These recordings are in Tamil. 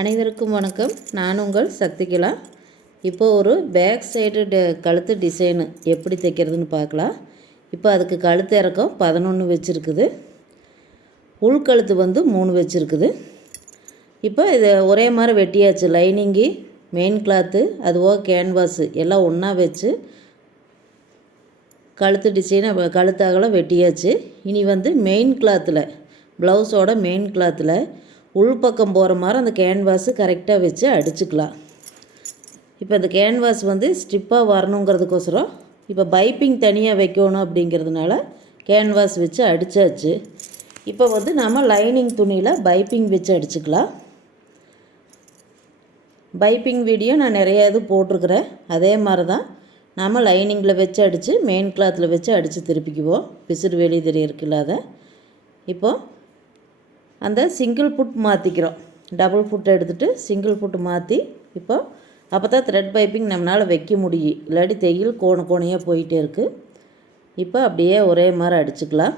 அனைவருக்கும் வணக்கம். நான் உங்கள் சக்திகலா. இப்போ ஒரு பேக் சைடு கழுத்து டிசைனு எப்படி தைக்கிறதுன்னு பார்க்கலாம். இப்போ அதுக்கு கழுத்து இறக்கம் பதினொன்று வச்சுருக்குது. உள்கழுத்து வந்து மூணு வச்சுருக்குது. இப்போ இது ஒரே மாதிரி வெட்டியாச்சு. லைனிங்கு மெயின் கிளாத்து அதுவாக கேன்வாஸு எல்லாம் ஒன்றா வச்சு கழுத்து டிசைனை கழுத்தாகலாம் வெட்டியாச்சு. இனி வந்து மெயின் கிளாத்தில் ப்ளவுஸோட மெயின் கிளாத்தில் உள்பக்கம் போகிற மாதிரி அந்த கேன்வாஸு கரெக்டாக வச்சு அடிச்சுக்கலாம். இப்போ அந்த கேன்வாஸ் வந்து ஸ்டிப்பாக வரணுங்கிறதுக்கோசரம் இப்போ பைப்பிங் தனியாக வைக்கணும் அப்படிங்கிறதுனால கேன்வாஸ் வச்சு அடித்தாச்சு இப்போ வந்து நம்ம லைனிங் துணியில் பைப்பிங் வச்சு அடிச்சுக்கலாம். பைப்பிங் வீடியோ நான் நிறையா இது போட்டிருக்கிறேன். அதே மாதிரி தான் நாம் லைனிங்கில் வச்சு அடித்து மெயின் கிளாத்தில் வச்சு அடித்து திருப்பிக்குவோம். பிசுறு வெளியே தெரியறதுக்கு இல்லாத. இப்போது அந்த சிங்கிள் புட் மாற்றிக்கிறோம் டபுள் புட் எடுத்துகிட்டு சிங்கிள் புட் மாற்றி இப்போ அப்போ தான் த்ரெட் பைப்பிங் நம்மளால் வைக்க முடியும் இல்லாட்டி தையல் கோண கோணையாக போயிட்டே இருக்குது இப்போ அப்படியே ஒரே மாதிரி அடிச்சுக்கலாம்.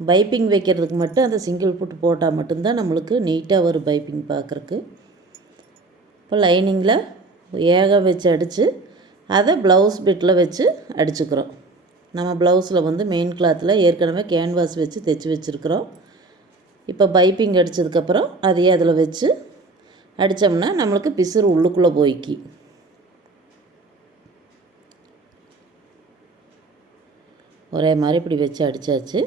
பைப்பிங் வைக்கிறதுக்கு மட்டும் அந்த சிங்கிள் புட் போட்டால் மட்டும்தான் நம்மளுக்கு நீட்டாக வரும் பைப்பிங் பார்க்குறக்கு இப்போ லைனிங்கில் ஏக வச்சு அடித்து அதை ப்ளவுஸ் பிட்டில் வச்சு அடிச்சுக்கிறோம். நம்ம ப்ளவுஸில் வந்து மெயின் கிளாத்தில் ஏற்கனவே கேன்வாஸ் வச்சு தைச்சி வச்சுருக்குறோம். இப்போ பைப்பிங் அடித்ததுக்கப்புறம் அதையே அதில் வச்சு அடித்தோம்னா நம்மளுக்கு பிசுறு உள்ளுக்குள்ளே போய்க்கி. ஒரே மாதிரி இப்படி வச்சு அடித்தாச்சு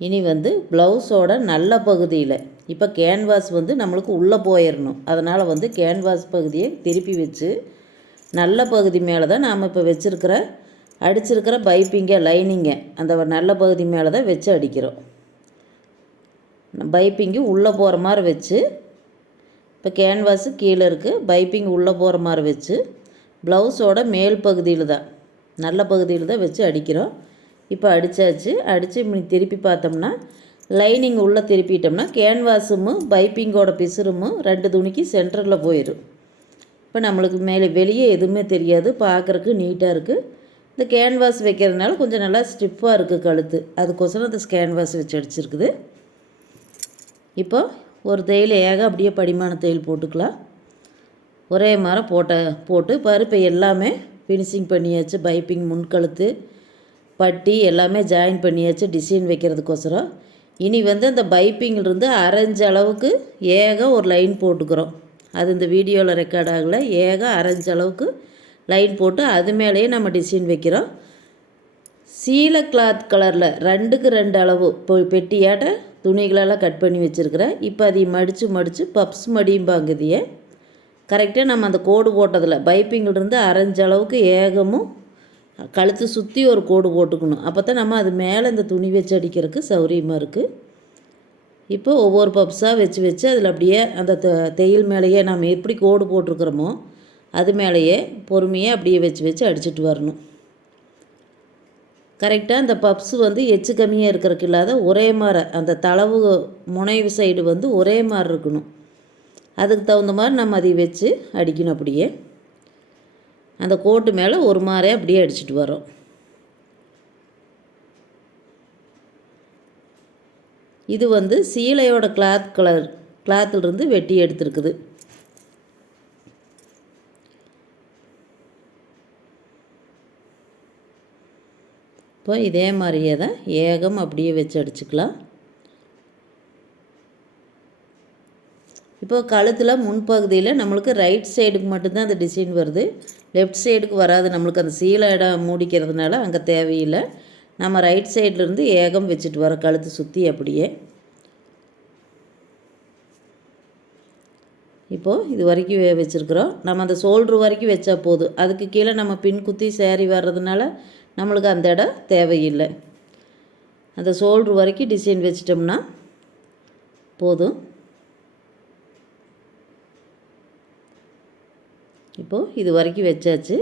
இனி வந்து ப்ளவுஸோட நல்ல பகுதியில் இப்போ கேன்வாஸ் வந்து நம்மளுக்கு உள்ளே போயிடணும் அதனால் வந்து கேன்வாஸ் பகுதியை திருப்பி வச்சு நல்ல பகுதி மேலே தான் நாம் இப்போ வச்சுருக்கிற அடிச்சிருக்கிற பைப்பிங்க லைனிங்க அந்த நல்ல பகுதி மேலே தான் வச்சு அடிக்கிறோம். பைப்பிங்கு உள்ளே போகிற மாதிரி வச்சு இப்போ கேன்வாஸு கீழே இருக்குது பைப்பிங் உள்ளே போகிற மாதிரி வச்சு ப்ளவுஸோட மேல் பகுதியில் தான் நல்ல பகுதியில் தான் வச்சு அடிக்கிறோம். இப்போ அடித்தாச்சு அடித்து இப்படி திருப்பி பார்த்தோம்னா லைனிங் உள்ளே திருப்பிட்டோம்னா கேன்வாஸும் பைப்பிங்கோட பிசுறுமும் ரெண்டு துணிக்கு சென்டரில் போயிடும். இப்போ நம்மளுக்கு மேலே வெளியே எதுவுமே தெரியாது. பார்க்குறக்கு நீட்டாக இருக்குது இந்த கேன்வாஸ் வைக்கிறதுனால கொஞ்சம் நல்லா ஸ்டிஃபாக இருக்குது கழுத்து. அதுக்கோசரம் அந்த கேன்வாஸ் வச்சு அடிச்சிருக்குது. இப்போ ஒரு தையல் ஏக அப்படியே படிமான தையல் போட்டுக்கலாம். ஒரே மாதிரி போட்ட போட்டு பருப்பை எல்லாமே ஃபினிஷிங் பண்ணியாச்சு. பைப்பிங் முன்கழுத்து பட்டி எல்லாமே ஜாயின் பண்ணியாச்சு டிசைன் வைக்கிறதுக்கோசரம். இனி வந்து அந்த பைப்பிங்கிலிருந்து அரைஞ்ச அளவுக்கு ஏக ஒரு லைன் போட்டுக்கிறோம். அது இந்த வீடியோவில் ரெக்கார்ட் ஆகலை. ஏக அரைஞ்ச அளவுக்கு லைன் போட்டு அது மேலேயே நம்ம டிசைன் வைக்கிறோம். சீலை கிளாத் கலரில் ரெண்டுக்கு ரெண்டு அளவு இப்போ பெட்டியாட்ட துணிகளெல்லாம் கட் பண்ணி வச்சுருக்கிறேன். இப்போ அதை மடித்து மடித்து பப்ஸ் மடியும்பாங்க இதையே கரெக்டாக நம்ம அந்த கோடு போட்டதில் பைப்பிங்கிலிருந்து அரைஞ்ச அளவுக்கு ஏகமும் கழுத்து சுற்றி ஒரு கோடு போட்டுக்கணும். அப்போ தான் நம்ம அது மேலே இந்த துணி வச்சு அடிக்கிறதுக்கு சௌரியமாக இருக்குது இப்போ ஒவ்வொரு பப்ஸாக வச்சு வச்சு அதில் அப்படியே அந்த த- தையல் மேலேயே நம்ம எப்படி கோடு போட்டிருக்கிறோமோ அது மேலேயே பொறுமையாக அப்படியே வச்சு வச்சு அடிச்சிட்டு வரணும். கரெக்டாக அந்த பப்ஸ் வந்து எச்சு கம்மியாக இருக்கிறதுக்கு இல்லாத ஒரே மாதிரி அந்த தளவு முனைவு சைடு வந்து ஒரே மாதிரி இருக்கணும். அதுக்கு தகுந்த மாதிரி நம்ம அதை வச்சு அடிக்கணும் அப்படியே. அந்த கோட்டு மேலே ஒரு மாதிரி அப்படியே அடிச்சிட்டு வரோம் இது வந்து சீலையோட கிளாத் கலர் கிளாத்திலிருந்து வெட்டி எடுத்துருக்குது. இப்போ இதே மாதிரியே தான் ஏகம் அப்படியே வச்சு அடிச்சுக்கலாம். இப்போ கழுத்தில் முன்பகுதியில் நம்மளுக்கு ரைட் சைடுக்கு மட்டும்தான் அந்த டிசைன் வருது. லெஃப்ட் சைடுக்கு வராது. நம்மளுக்கு அந்த சீலை இடம் மூடிக்கிறதுனால அங்கே தேவையில்லை. நம்ம ரைட் சைட்லேருந்து ஏகம் வச்சுட்டு வர கழுத்து சுற்றி அப்படியே. இப்போது இது வரைக்கும் வச்சுருக்குறோம். நம்ம அந்த ஷோல்ட்ரு வரைக்கும் வச்சா போதும். அதுக்கு கீழே நம்ம பின் குத்தி சேரீ வர்றதுனால நம்மளுக்கு அந்த இடம் தேவையில்லை. அந்த ஷோல்ட்ரு வரைக்கும் டிசைன் வச்சிட்டோம்னா போதும். இப்போது இது வரைக்கும் வச்சாச்சு.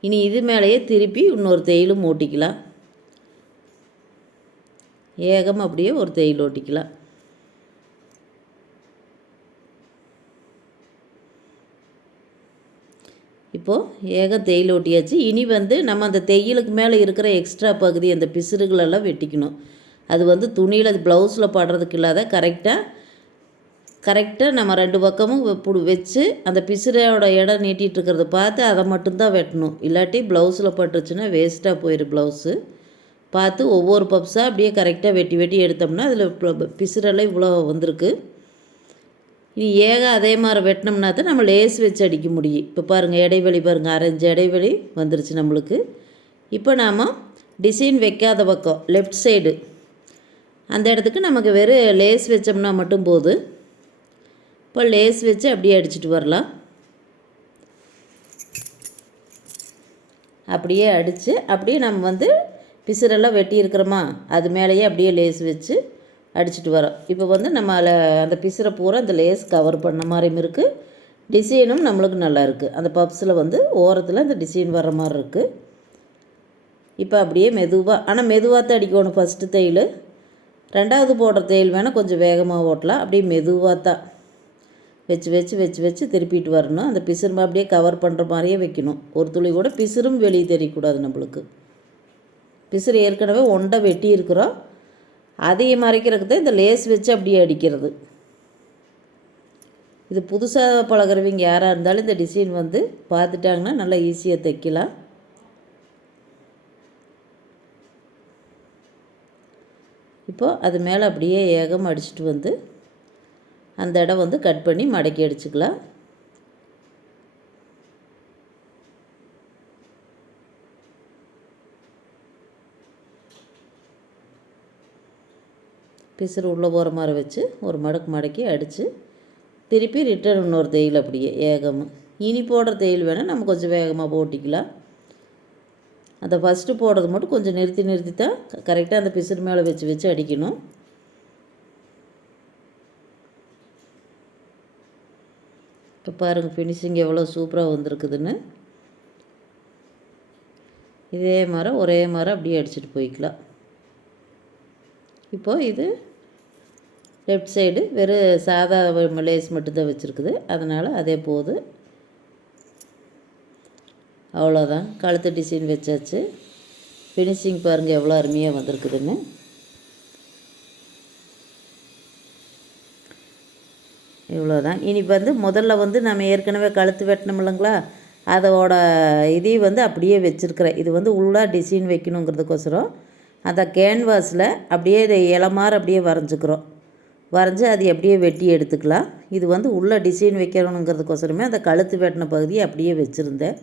இனி இது மேலேயே திருப்பி இன்னொரு தையலும் ஓட்டிக்கலாம். ஏகம் அப்படியே ஒரு தையல் ஓட்டிக்கலாம். இப்போது ஏக தையல் ஒட்டியாச்சு. இனி வந்து நம்ம அந்த தையலுக்கு மேலே இருக்கிற எக்ஸ்ட்ரா பகுதி அந்த பிசுறுகளெல்லாம் வெட்டிக்கணும். அது வந்து துணியில் அது ப்ளவுஸில் படுறதுக்கு இல்லாத கரெக்டாக கரெக்டாக நம்ம ரெண்டு பக்கமும் புடு வச்சு அந்த பிசுரையோட இடம் நீட்டிகிட்டு இருக்கிறத பார்த்து அதை மட்டும்தான் வெட்டணும். இல்லாட்டி ப்ளவுஸில் பட்டுருச்சுன்னா வேஸ்ட்டாக போயிடும் ப்ளவுஸு பார்த்து ஒவ்வொரு பப்ஸாக அப்படியே கரெக்டாக வெட்டி வெட்டி எடுத்தோம்னா அதில் பிசுரெல்லாம் இவ்வளோ வந்திருக்கு. இனி ஏக அதே மாதிரி வெட்டினோம்னா தான் நம்ம லேஸ் வச்சு அடிக்க முடியும். இப்போ பாருங்கள் இடைவெளி பாருங்கள் அரைஞ்சு இடைவெளி வந்துருச்சு நம்மளுக்கு. இப்போ நாம் டிசைன் வைக்காத பக்கம் லெஃப்ட் சைடு. அந்த இடத்துக்கு நமக்கு வெறும் லேஸ் வச்சோம்னா மட்டும் போதும். இப்போ லேஸ் வச்சு அப்படியே அடிச்சுட்டு வரலாம். அப்படியே அடித்து அப்படியே நம்ம வந்து பிசுரெல்லாம் வெட்டியிருக்கிறோமா? அது மேலேயே அப்படியே லேஸ் வச்சு அடிச்சுட்டு வரோம். இப்போ வந்து நம்ம அதில் அந்த பிசுரை பூரா அந்த லேஸ் கவர் பண்ண மாதிரியும் இருக்குது டிசைனும் நம்மளுக்கு நல்லா இருக்குது அந்த பப்ஸில் வந்து ஓரத்தில் அந்த டிசைன் வர்ற மாதிரி இருக்குது இப்போ அப்படியே மெதுவாக ஆனால் மெதுவாக தான் அடிக்கணும் ஃபஸ்ட்டு தையல். ரெண்டாவது போடுற தையல் வேணால் கொஞ்சம் வேகமாக ஓட்டலாம். அப்படியே மெதுவாக தான் வச்சு வச்சு வச்சு வச்சு திருப்பிட்டு வரணும். அந்த பிசுறுமை அப்படியே கவர் பண்ணுற மாதிரியே வைக்கணும். ஒரு துளி கூட பிசுறும் வெளியே தெரியக்கூடாது நம்மளுக்கு. பிசுறு ஏற்கனவே ஒண்டை வெட்டி இருக்கிறோம் அதையும் மறைக்கிறதுக்கு தான் இந்த லேஸ் வச்சு அப்படியே அடிக்கிறது. இது புதுசாக பழகிறவங்க யாராக இருந்தாலும் இந்த டிசைன் வந்து பார்த்துட்டாங்கன்னா நல்லா ஈஸியாக தைக்கலாம். இப்போது அது மேலே அப்படியே ஏகம் அடிச்சுட்டு வந்து அந்த இடம் வந்து கட் பண்ணி மடக்கி அடிச்சுக்கலாம். பிசுறு உள்ளே போகிற மாதிரி வச்சு ஒரு மடக்கு மடக்கி அடித்து திருப்பி ரிட்டர்ன் இன்னொரு தையல் அப்படியே ஏகமாக இனி போடுற தையல் வேணால் நம்ம கொஞ்சம் வேகமாக போட்டிக்கலாம். அந்த ஃபஸ்ட்டு போடுறது மட்டும் கொஞ்சம் நிறுத்தி நிறுத்தி தான் கரெக்டாக அந்த பிசுறு மேலே வச்சு வச்சு அடிக்கணும். இப்போ பாருங்கள் ஃபினிஷிங் எவ்வளோ சூப்பராக வந்திருக்குதுன்னு. இதே மாதிரி ஒரே மாதிரி அப்படியே அடிச்சுட்டு போய்க்கலாம். இப்போது இது லெஃப்ட் சைடு வெறும் சாதா லேஸ் மட்டும்தான் வச்சுருக்குது. அதனால் அதே போது. அவ்வளோதான் கழுத்து டிசைன் வச்சாச்சு. ஃபினிஷிங் பாருங்கள் எவ்வளோ அருமையாக வந்திருக்குதுன்னு. இவ்வளோதான் இனி வந்து முதல்ல வந்து நம்ம ஏற்கனவே கழுத்து வெட்டணும் இல்லைங்களா? அதோட இதையும் வந்து அப்படியே வச்சுருக்கிறேன். இது வந்து உள்ளாக டிசைன் வைக்கணுங்கிறதுக்கோசரம். அந்த கேன்வாஸில் அப்படியே இதை இளமாறு அப்படியே வரைஞ்சிக்கிறோம். வரைஞ்சி அது அப்படியே வெட்டி எடுத்துக்கலாம். இது வந்து உள்ளே டிசைன் வைக்கணுங்கிறதுக்கோசரமே அந்த கழுத்து வெட்டின பகுதியை அப்படியே வச்சுருந்தேன்.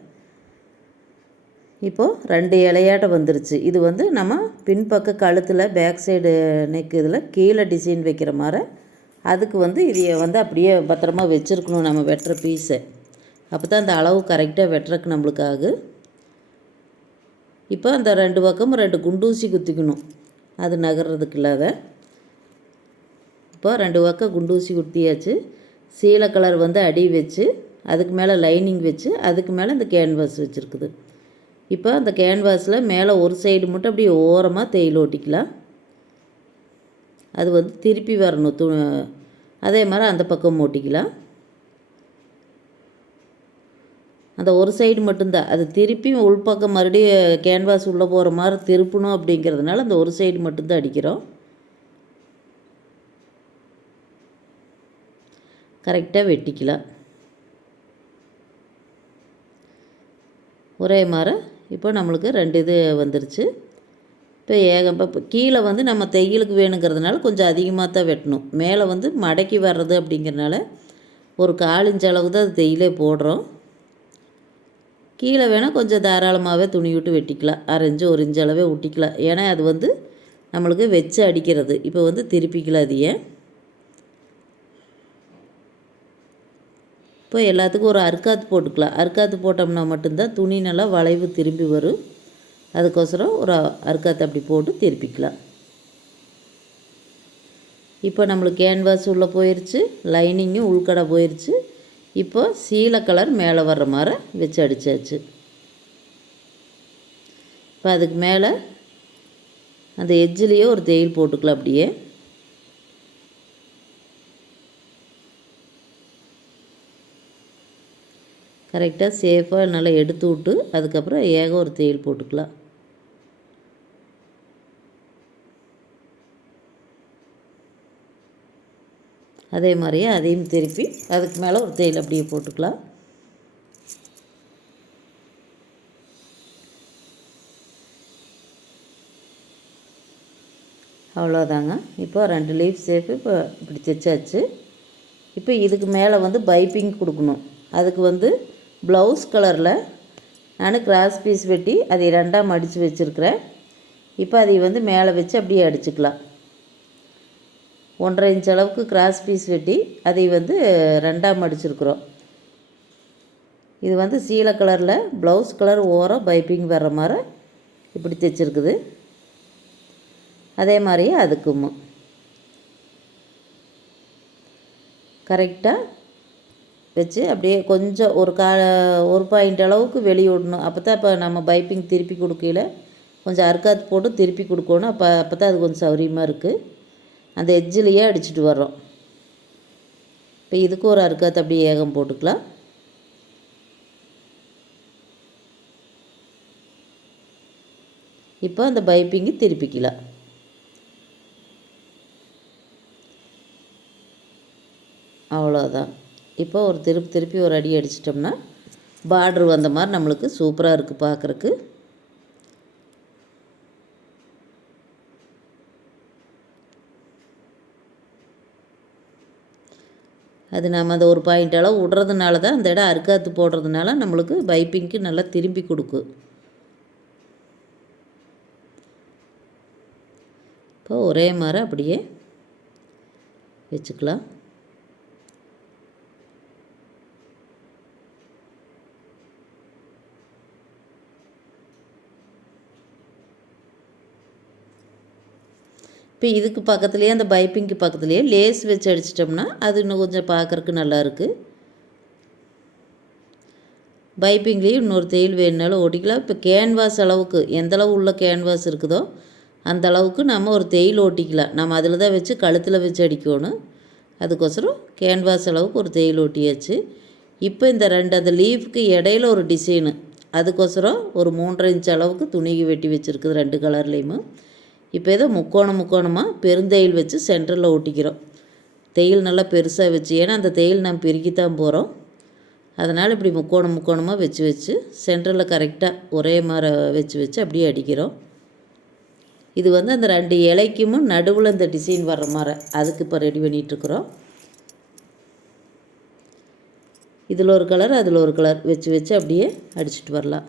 இப்போது ரெண்டு இலையாட்டம் வந்துருச்சு. இது வந்து நம்ம பின்பக்க கழுத்தில் பேக் சைடு நெக் இதில் கீழே டிசைன் வைக்கிற மாதிரி அதுக்கு வந்து இதையை வந்து அப்படியே பத்திரமா வச்சுருக்கணும் நம்ம வெட்டுற பீஸை அப்போ தான் அந்த அளவு கரெக்டாக வெட்டுறக்கு நம்மளுக்காக இப்போ அந்த ரெண்டு பக்கமும் ரெண்டு குண்டூசி குத்திக்கணும். அது நகர்றதுக்கு இல்லாத. இப்போ ரெண்டு பக்கம் குண்டூசி குத்தியாச்சு சீலை கலர் வந்து அடி வச்சு அதுக்கு மேலே லைனிங் வச்சு அதுக்கு மேலே இந்த கேன்வாஸ் வச்சுருக்குது. இப்போ அந்த கேன்வாஸில் மேலே ஒரு சைடு மட்டும் அப்படியே ஓரமாக தேயில் ஓட்டிக்கலாம் அது வந்து திருப்பி வரணும். து அதே மாதிரி அந்த பக்கம் ஓட்டிக்கலாம் அந்த ஒரு சைடு மட்டும்தான். அது திருப்பி உள்பக்கம் மறுபடியும் கேன்வாஸ் உள்ளே போகிற மாதிரி திருப்பணும் அப்படிங்கிறதுனால அந்த ஒரு சைடு மட்டும்தான் அடிக்கிறோம். கரெக்டாக வெட்டிக்கலாம் ஒரே மாதிரி இப்போ நம்மளுக்கு ரெண்டு இது வந்துருச்சு. இப்போ ஏகம் இப்போ கீழே வந்து நம்ம தையலுக்கு வேணுங்கிறதுனால கொஞ்சம் அதிகமாக தான் வெட்டணும். மேலே வந்து மடக்கி வர்றது அப்படிங்கிறனால ஒரு காலிஞ்ச அளவு தான் அது தையிலே போடுறோம். கீழே வேணால் கொஞ்சம் தாராளமாகவே துணி விட்டு வெட்டிக்கலாம். அரைஞ்சு ஒரு இஞ்சளவே அளவே ஒட்டிக்கலாம். ஏன்னா அது வந்து நம்மளுக்கு வச்சு அடிக்கிறது. இப்போ வந்து திருப்பிக்கலாம் அது ஏன்? இப்போ எல்லாத்துக்கும் ஒரு அர்க்காத்து போட்டுக்கலாம். அர்க்காத்து போட்டோம்னா மட்டும்தான் துணி நல்லா வளைவு திரும்பி வரும். அதுக்கோசரம் ஒரு அர்க்காத்து அப்படி போட்டு திருப்பிக்கலாம். இப்போ நம்மளுக்கு கேன்வாஸ் உள்ளே போயிடுச்சு லைனிங்கும் உள்கடை போயிடுச்சு இப்போ சீலை கலர் மேலே வர்ற மாதிரி வச்சு அடித்தாச்சு இப்போ அதுக்கு மேலே அந்த எஜ்ஜிலேயே ஒரு தேயில் போட்டுக்கலாம் அப்படியே. கரெக்டாக சேஃபாக நல்லா எடுத்து விட்டு அதுக்கப்புறம் ஏக ஒரு தேயில் போட்டுக்கலாம். அதே மாதிரியே அதையும் திருப்பி அதுக்கு மேலே ஒரு தேயில் அப்படியே போட்டுக்கலாம். அவ்வளோதாங்க. இப்போ ரெண்டு லீஃப் ஷேப்பு இப்போ இப்படி தைச்சாச்சு. இப்போ இதுக்கு மேலே வந்து பைப்பிங் கொடுக்கணும். அதுக்கு வந்து ப்ளவுஸ் கலரில் நான் கிராஸ் பீஸ் வெட்டி அதை ரெண்டாக மடித்து வச்சுருக்கிறேன். இப்போ அதை வந்து மேலே வச்சு அப்படியே அடிச்சுக்கலாம். ஒன்றரை இன்ச் அளவுக்கு கிராஸ் பீஸ் வெட்டி அதை வந்து ரெண்டாக மடிச்சிருக்கிறோம். இது வந்து சீலை கலரில் ப்ளவுஸ் கலர் ஓரம் பைப்பிங் வர்ற மாதிரி இப்படி தைச்சிருக்குது. அதே மாதிரியே அதுக்கும் கரெக்டாக வச்சு அப்படியே கொஞ்சம் ஒரு கா ஒரு பாயிண்ட் அளவுக்கு வெளியே விடணும். அப்போ தான் இப்போ நம்ம பைப்பிங் திருப்பி கொடுக்கையில் கொஞ்சம் அறுக்காத்து போட்டு திருப்பி கொடுக்கணும். அப்போ அப்போ தான் அது கொஞ்சம் சௌரியமாக இருக்குது அந்த எஜ்ஜிலேயே அடிச்சுட்டு வர்றோம். இப்போ இதுக்கு ஒரு அறுக்காத்து அப்படியே ஏகம் போட்டுக்கலாம். இப்போ அந்த பைப்பிங்கு திருப்பிக்கலாம். அவ்வளோதான் இப்போ ஒரு திருப்பி திருப்பி ஒரு அடி அடிச்சிட்டோம்னா பார்ட்ரு வந்த மாதிரி நம்மளுக்கு சூப்பராக இருக்குது பார்க்குறக்கு அது நம்ம அந்த ஒரு பாயிண்ட் அளவு விடுறதுனால தான் அந்த இடம் அறுக்காத்து போடுறதுனால நம்மளுக்கு பைப்பிங்க்கு நல்லா திரும்பி கொடுக்கும். இப்போ ஒரே மாதிரி அப்படியே வச்சுக்கலாம். இப்போ இதுக்கு பக்கத்துலேயே அந்த பைப்பிங்க்கு பக்கத்துலேயே லேஸ் வச்சு அடிச்சிட்டோம்னா அது இன்னும் கொஞ்சம் பார்க்குறக்கு நல்லாயிருக்கு பைப்பிங்லேயும் இன்னொரு தையல் வேணுனாலும் ஓட்டிக்கலாம். இப்போ கேன்வாஸ் அளவுக்கு எந்தளவு உள்ள கேன்வாஸ் இருக்குதோ அந்த அளவுக்கு நம்ம ஒரு தையல் ஓட்டிக்கலாம். நம்ம அதில் தான் வச்சு கழுத்தில் வச்சு அடிக்கணும். அதுக்கோசரம் கேன்வாஸ் அளவுக்கு ஒரு தையல் ஓட்டியாச்சு. இப்போ இந்த ரெண்டு அந்த லீஃப்க்கு இடையில ஒரு டிசைனு அதுக்கோசரம் ஒரு மூன்றரை இன்ச் அளவுக்கு துணிக்கு வெட்டி வச்சுருக்குது ரெண்டு கலர்லேயுமே இப்போ ஏதோ முக்கோணம் முக்கோணமாக பெருந்தையல் வச்சு சென்டரில் ஒட்டிக்கிறோம். தையல் நல்லா பெருசாக வச்சு ஏன்னா அந்த தையல் நம்ம பெருக்கித்தான் போகிறோம் அதனால் இப்படி முக்கோணம் முக்கோணமாக வச்சு வச்சு சென்டரில் கரெக்டாக ஒரே மாதிரி வச்சு வச்சு அப்படியே அடிக்கிறோம். இது வந்து அந்த ரெண்டு இலைக்கும் நடுவில் இந்த டிசைன் வர்ற மாதிரி. அதுக்கு இப்போ ரெடி பண்ணிகிட்ருக்குறோம் இதில் ஒரு கலர் அதில் ஒரு கலர் வச்சு வச்சு அப்படியே அடிச்சுட்டு வரலாம்.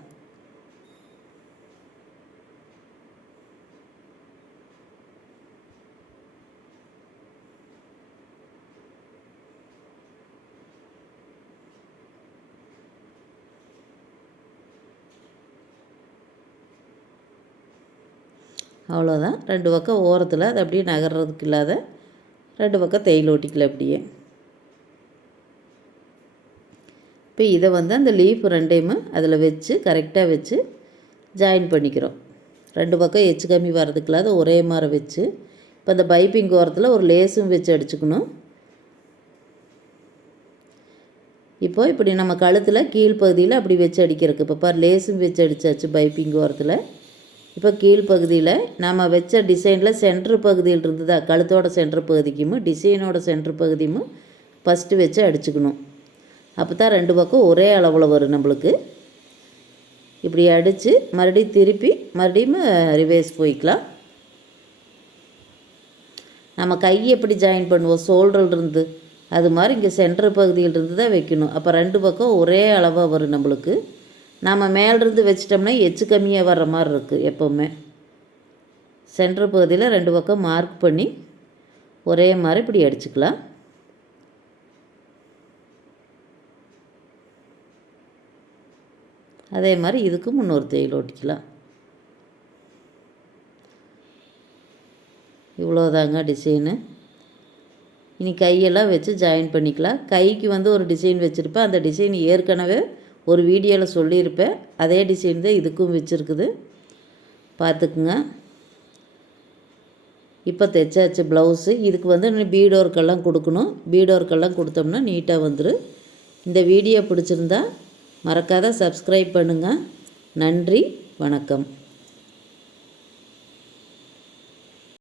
அவ்வளோதான். ரெண்டு பக்கம் ஓரத்தில் அது அப்படியே நகர்றதுக்கு இல்லாத ரெண்டு பக்கம் தையல் ஓட்டிக்கல அப்படியே. இப்போ இதை வந்து அந்த லீஃப் ரெண்டையுமே அதில் வச்சு கரெக்டாக வச்சு ஜாயின் பண்ணிக்கிறோம். ரெண்டு பக்கம் எச்சு கம்மி வரதுக்கு இல்லாத ஒரே மாதிரி வச்சு இப்போ அந்த பைப்பிங் ஓரத்தில் ஒரு லேஸும் வச்சு அடிச்சுக்கணும். இப்போ இப்படி நம்ம கழுத்தில் கீழ்ப்பகுதியில் அப்படி வச்சு அடிக்கிறதுக்கு இப்போ பார் லேஸும் வச்சு அடித்தாச்சு பைப்பிங் ஓரத்தில். இப்போ கீழ்ப்பகுதியில் நம்ம வச்ச டிசைனில் சென்ட்ரு பகுதியில் இருந்ததா? கழுத்தோட சென்ட்ரு பகுதிக்கும் டிசைனோட சென்ட்ரு பகுதியும் ஃபஸ்ட்டு வச்சு அடிச்சுக்கணும். அப்போ தான் ரெண்டு பக்கம் ஒரே அளவில் வரும் நம்மளுக்கு. இப்படி அடித்து மறுபடியும் திருப்பி மறுபடியும் ரிவேஸ் போய்க்கலாம். நம்ம கை எப்படி ஜாயின் பண்ணுவோம்? ஷோல்டர் இருந்து. அது மாதிரி இங்கே சென்ட்ரு பகுதியில் இருந்து தான் வைக்கணும். அப்போ ரெண்டு பக்கம் ஒரே அளவாக வரும் நம்மளுக்கு. நம்ம மேலிருந்து வச்சிட்டோம்னா எச்சு கம்மியாக வர்ற மாதிரி இருக்குது எப்போவுமே. சென்ட்ரு பகுதியில் ரெண்டு பக்கம் மார்க் பண்ணி ஒரே மாதிரி இப்படி அடிச்சுக்கலாம். அதே மாதிரி இதுக்கு முன்னொரு தையல் ஓட்டிக்கலாம் இவ்வளோதாங்க டிசைனு இனி கையெல்லாம் வச்சு ஜாயின் பண்ணிக்கலாம். கைக்கு வந்து ஒரு டிசைன் வச்சுருப்பேன். அந்த டிசைன் ஏற்கனவே ஒரு வீடியோவில் சொல்லியிருப்பேன். அதே டிசைன் தான் இதுக்கும் வச்சுருக்குது. பார்த்துக்குங்க. இப்போ தைச்சாச்சு ப்ளவுஸு இதுக்கு வந்து பீட் ஒர்க்கெல்லாம் கொடுக்கணும். பீட் ஒர்க்கெல்லாம் கொடுத்தோம்னா நீட்டாக வந்துடும் இந்த வீடியோ பிடிச்சிருந்தா மறக்காத சப்ஸ்கிரைப் பண்ணுங்கள் நன்றி. வணக்கம்.